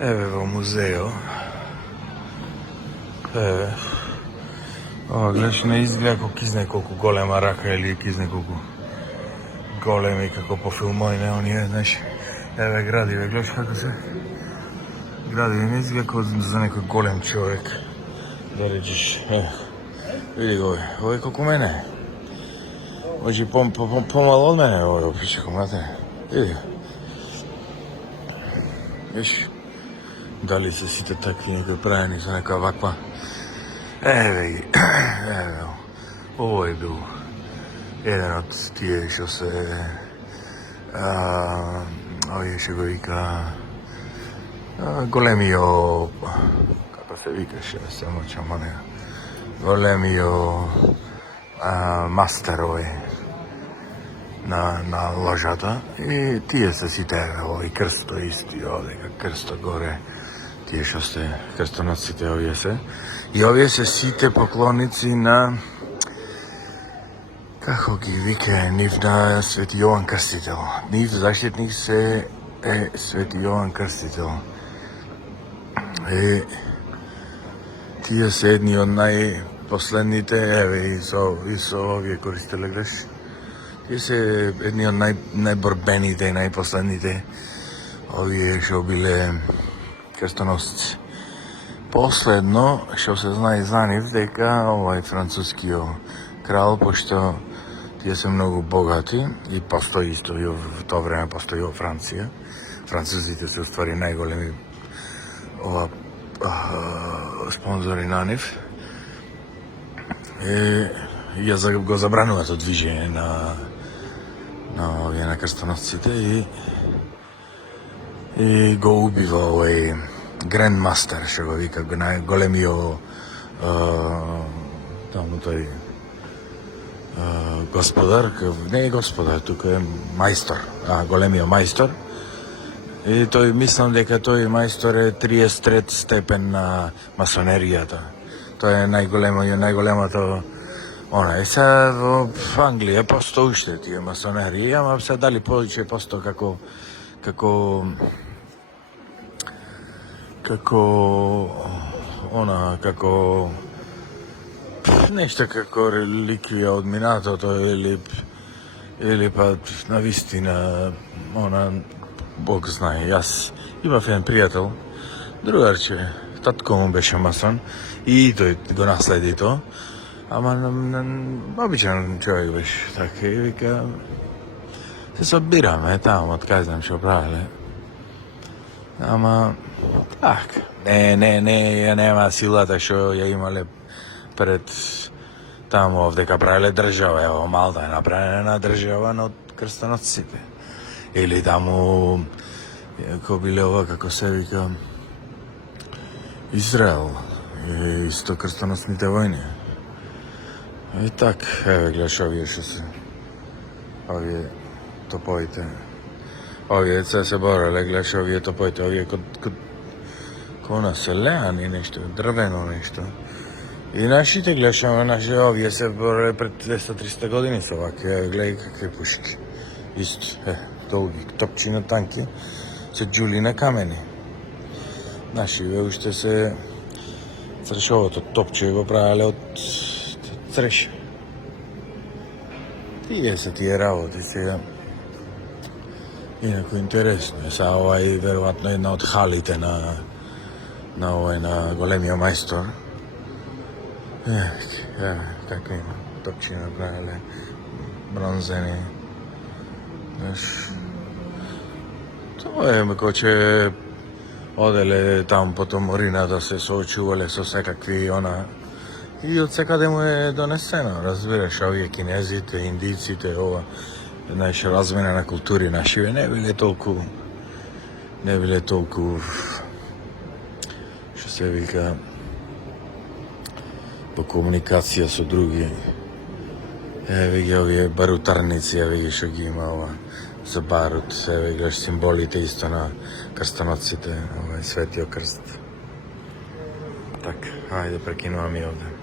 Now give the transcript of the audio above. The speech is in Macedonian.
Еве во музео. Еве. Ова, гледаш, не изгледа како кизне колку голема рака или кизне колку големи како по филмови, не оние, знаеш. Еве градиве, гледаш како се градиве, не изгледа како за некој голем човек. Да речеш, види го, ово е колку мене. Може и помало од мене, ово причекам, знате. Види. Виж, дали се сите такви некои правени за нека ваква. Еве ги, еве, ово е бил еден од тие што се овие што го вика големио, како се викаше, се мочам онега, големио мастер на ложата и тие се сите, овој крсто исти овде, крсто горе, тие што сте крстоносците овие се. И овие се сите поклоници на, како ги вика, нив на Свети Јован Крстител. Нив заштитник се е Свети Јован Крстител. Тие се едни од најпоследните, еве и со овие користеле, гледаш. Тие се едни од најборбените и најпоследните овие што биле крстоносци. Последно, што се знае за нив, дека овај францускиот крал, пошто тие се многу богати и постои исто и во тоа време постои во Франција. Французите се уствари најголеми спонзори на нив. И ја го забрануваат од движење на овие на крстоносците и го убива овој Гранд Мастер, што го вика, најголемиот таму тој господар, не е господар, тука е мајстор, големиот мајстор. И тој, мислам дека тој мајстор е 33 степен на масонеријата. Тој е најголемото она. И сега во Англија посто уште тие масонери, ама се дали повеќе посто како нешто како реликвија од минатото или па навистина Бог знае. Јас имав еден пријател, другарче, татко му беше масон и тој го наследи тоа, ама обичен човек беше, така и вика се собираме таму, од кај знам што правеле. Ама така, нема силата што ја имале пред таму овде ка правеле држава. Ево, Малта е направена држава од крстоносците. Или таму кој биле ова, како се вика, Израел, исто крстоносните војни. И так, еве гледаш овие што се, овие топовите. Овие се бореле, гледаш овие топовите, овие ко населеани нешто, дрвено нешто. И нашите, гледаш, овие се бореле пред 200-300 години со вакви, гледај какви пушки. Исто, долги, топчина танки, се џули на камени. Нашиве уште се црешовото топче го правеле од цреш. Тие се тие работи сега. Инако интересно е. Сега овај веројатно една од халите на овај на големиот мајстор. Какви топчина правеле, бронзени. Тоа е кога оделе таму по Томорината, се соочувале со секакви и од секаде му е донесено, разбираш, овие кинезите, индиците, ова, знаеш, размена на култури нашиве не биле толку што се вика по комуникација со други. Еве ги овие барутарници, еве ги што ги има ова за барут, еве гледаш символите исто на крстоносците, овај Светиот крст. Так, ајде прекинувам и овде.